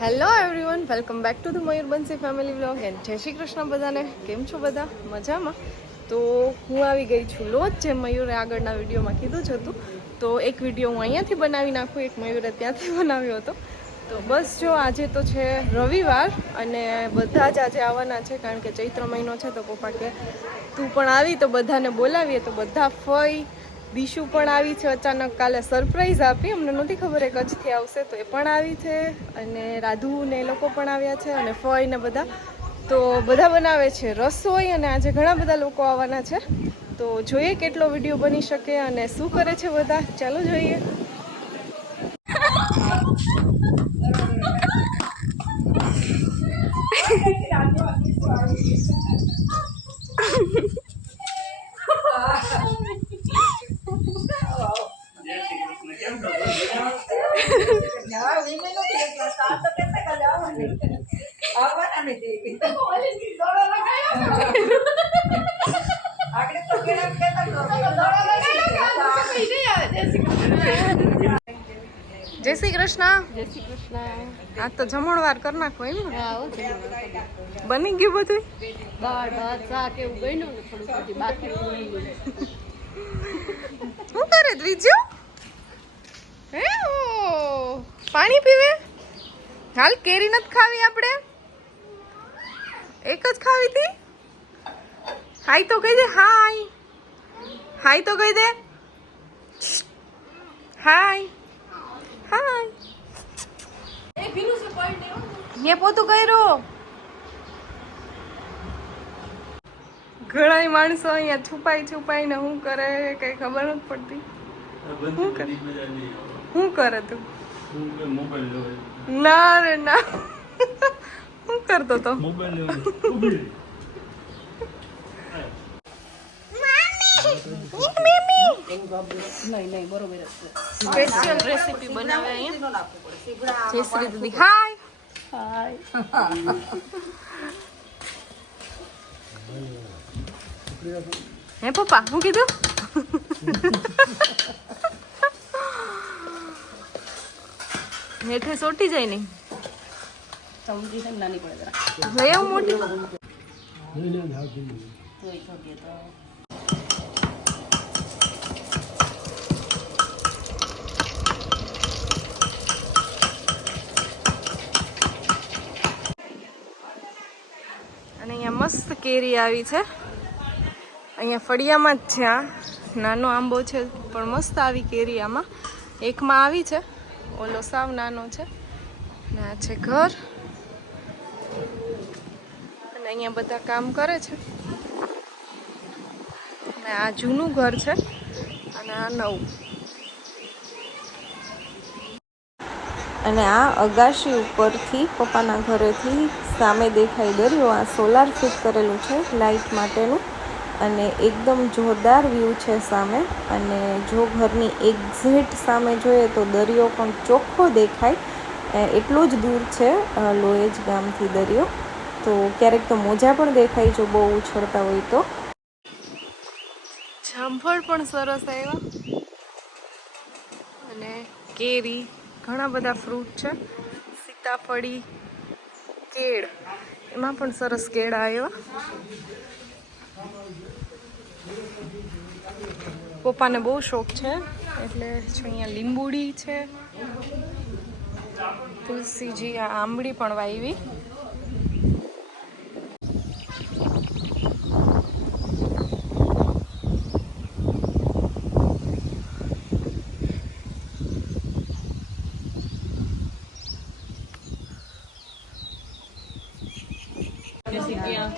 Hello everyone welcome back to the Mayurbansi family vlog and Jai Shri Krishna બધાને. કેમ છો બધા? મજામાં? તો હું આવી ગઈ છું લોજ, જે મયુરે આગળના વિડીયોમાં કીધું જ હતું. તો એક વીડિયો હું અહીંયાથી બનાવી નાખું, એક મયુરે ત્યાંથી બનાવ્યો હતો. તો બસ જો, આજે તો છે રવિવાર અને બધા જ આજે આવવાના છે, કારણ કે ચૈત્ર મહિનો છે તો પપ્પા કે તું પણ આવી તો બધાને બોલાવીએ, તો બધા ફઈ દિશુ પણ આવી છે અચાનક કાલે સરપ્રાઈઝ આપી. અમને નહોતી ખબર એ કચ્છથી આવશે તો એ પણ આવી છે. અને રાધુ ને એ લોકો પણ આવ્યા છે અને ફોય ને બધા. તો બધા બનાવે છે રસોઈ અને આજે ઘણા બધા લોકો આવવાના છે. તો જોઈએ કેટલો વીડિયો બની શકે અને શું કરે છે બધા. ચાલો જોઈએ. જય શ્રી કૃષ્ણ. જય શ્રી કૃષ્ણ. આ તો જમણવાર કરી નાખો એમ બની ગયું બધું? દાળ ભાત શાક એવું બન્યું ને થોડું પછી બાકી શું કરે ત્રીજું હે પાણી પીવે? હાલ કેરી નથી ખાવી આપણે? એક જ ખાવી હતી? હાય તો કહી દે હાય. હાય તો કહી દે. હાય. હાય. એ પોતું કર્યો. ઘણા માણસો અહીંયા છુપાઈ છુપાઈને શું કરે કઈ ખબર નથી પડતી. શું કરે શું કરે તું? ના રે ના. શું કરતો તો? સ્પેશિયલ રેસીપી બનાવે અહીંયા? જય શ્રી દીદી હાય હે પપ્પા હું કીધું? હેઠે સોટી જાય નહીં સમજી છે નાની પડે જરા. એવું મોટી તોય ખોટીએ તો. અને અહીંયા મસ્ત કેરી આવી છે અહીંયા ફળિયામાં જ છે નાનો આંબો છે, પણ મસ્ત આવી કેરી આમાં એકમાં આવી છે ઓલો સાવ નાનો છે. ને આ છે ઘર. અને અહીંયા બધા કામ કરે છે. અને આ જૂનું ઘર છે અને આ નવું. અને આ અગાશી ઉપરથી પપ્પાના ઘરેથી સામે દેખાય દરિયો, આ સોલાર ફિટ કરેલું છે લાઇટ માટેનું. અને એકદમ જોરદાર વ્યૂ છે સામે. અને જો ઘરની એક્ઝેટ સામે જોઈએ તો દરિયો પણ ચોખ્ખો દેખાય. એટલો જ દૂર છે લોએજ ગામથી દરિયો. તો ક્યારેક તો મોજા પણ દેખાય જો બહુ ઉછળતા હોય તો. જામફળ પણ સરસ આવ્યા. અને કેરી, ઘણા બધા ફ્રૂટ છે. સીતાફળી, કેળ, એમાં પણ સરસ કેળા આવ્યા. પપ્પાને બહુ શોખ છે એટલે અહીંયા લીંબુડી છે તુલસીજી આ આંબળી પણ વાવી પછી ત્યાં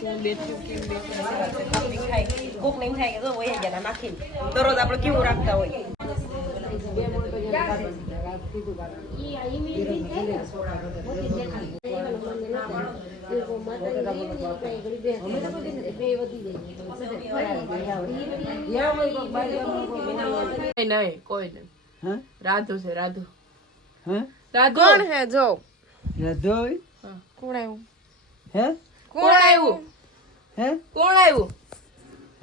હું એમ થાય કે જો વહી ગયા નાખી દરરોજ આપણે કેવું રાખતા હોય? નહીં, કોઈ નહીં. રાધુ છે રાધુ. રાધુ. કોણ હે જો? રધોઈ કોણ આવ્યું? હે? આવ્યું? હે? કોણ આવ્યું?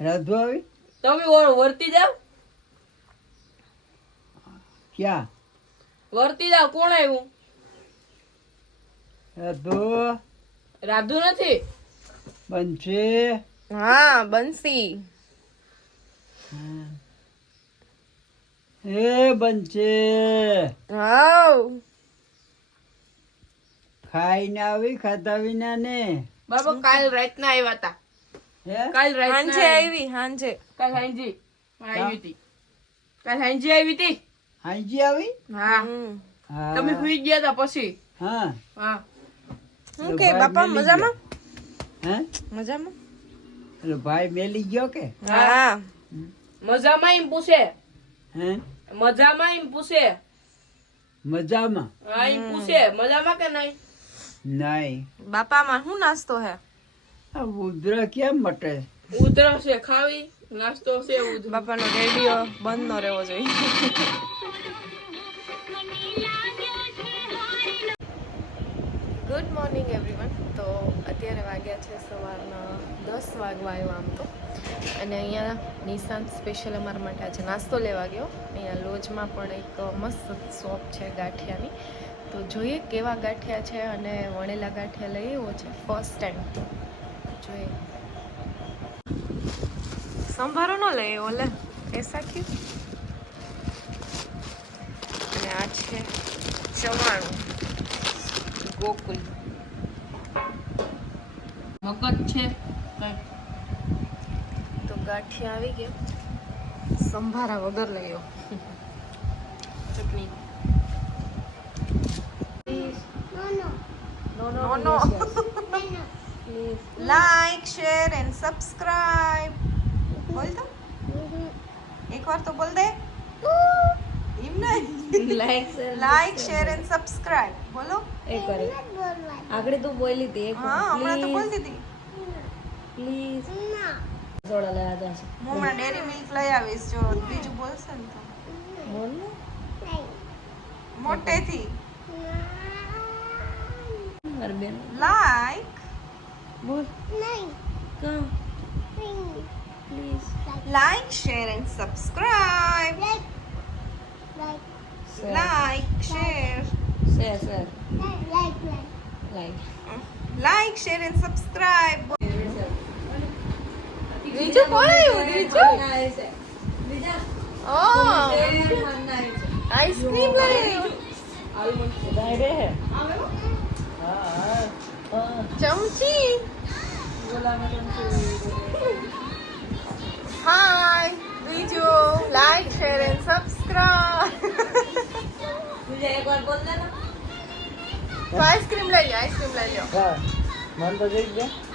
રધોઈ તમે વર્તી જાવ ક્યાં? વર્તી જાવ કોણ આવ્યું? રાધુ રાધુ નથી? બનશે. હા બંસી એ બનશે. હાવ. ખાઈને આવી ખાધા વિના ને બાબા કાલ રાતના આવ્યા હતા હે? કાલ હાંજે આવી હાંજે. કાલ હાંજી આવી હતી. કાલ હાંજી આવી હતી? હાંજી આવી? હા. તમે સુઈ ગયા હતા પછી? હા. હા. હું કે બાપા મજામાં? હે? મજામાં? એટલે ભાઈ મેલી ગયો કે? હા. મજામાં એમ પૂછે. હે? મજામાં એમ પૂછે. મજામાં? હા એમ પૂછે. મજામાં કે નહીં? નહીં. બાપામાં શું નાસ્તો હે? આ ઉધરા કેમ મટે? ઉધરસ છે ખાવી નાસ્તો છે ઉધરસ. બાપાનો રેડિયો બંધ ન રહેવો જોઈએ. ગુડ મોર્નિંગ એવરીવન તો અત્યારે વાગ્યા છે સવારના દસ વાગવા આવ્યો આમ તો. અને અહીંયા નિશાંત સ્પેશિયલ અમારા માટે આજે નાસ્તો લેવા ગયો. અહીંયા લોજમાં પણ એક મસ્ત શોપ છે ગાંઠિયાની. તો જોઈએ કેવા ગાંઠિયા છે અને વણેલા ગાંઠિયા લઈ એવો છે ફર્સ્ટ ટાઈમ જોઈએ. સંભારો ન લઈ એવો લે. એ સાખી. અને આ છે ચવાણું. ગોકુલ. મગજ છે? તો ગાંઠિયા આવી ગયા. સંભારા વગર લઈ ચટણી. No, no. Like, share and subscribe. બોલ તો એક વાર તો બોલ દે એમ નહીં લાઈક શેર એન્ડ સબસ્ક્રાઇબ બોલો આગળ તું બોલી હતી હા હમણાં તો બોલતી હતી પ્લીઝ હું હમણાં ડેરી મિલ્ક લઈ આવીશ જો બીજું બોલશે ને તો બોલ મોટેથી મારી બેન લાઈક બોલ કામ please like share and subscribe like share સે સે like like share and subscribe બીજું કોણ આવ્યું બીજું Oh, આઈસ્ક્રીમ લઈ ચમચી. હાય બીજું like share and subscribe ice cream લઈ લો આઈસ્ક્રીમ લઈ લો મન તો જઈ ગયા.